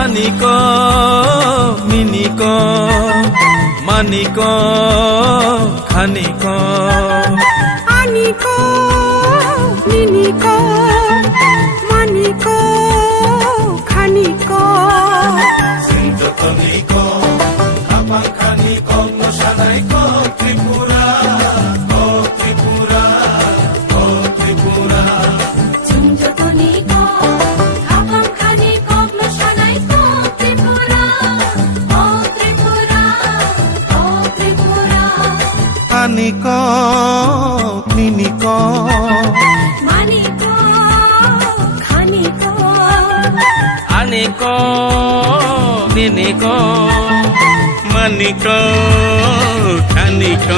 মানিক মিনিক মানিক খানিক আনিক মিনিক মানিক খানিক সিন্ধতনিক খাপাং খানিক মশানাইক ত্রিপুরা ও ত্রিপুরা ও ত্রিপুরা ঝুমঝতনিক খাপাং খানিক মশানাইক ত্রিপুরা ও ত্রিপুরা ও ত্রিপুরা আনিক মিনিক মানিক খানিক আনিক মিনিক মানিক খানিক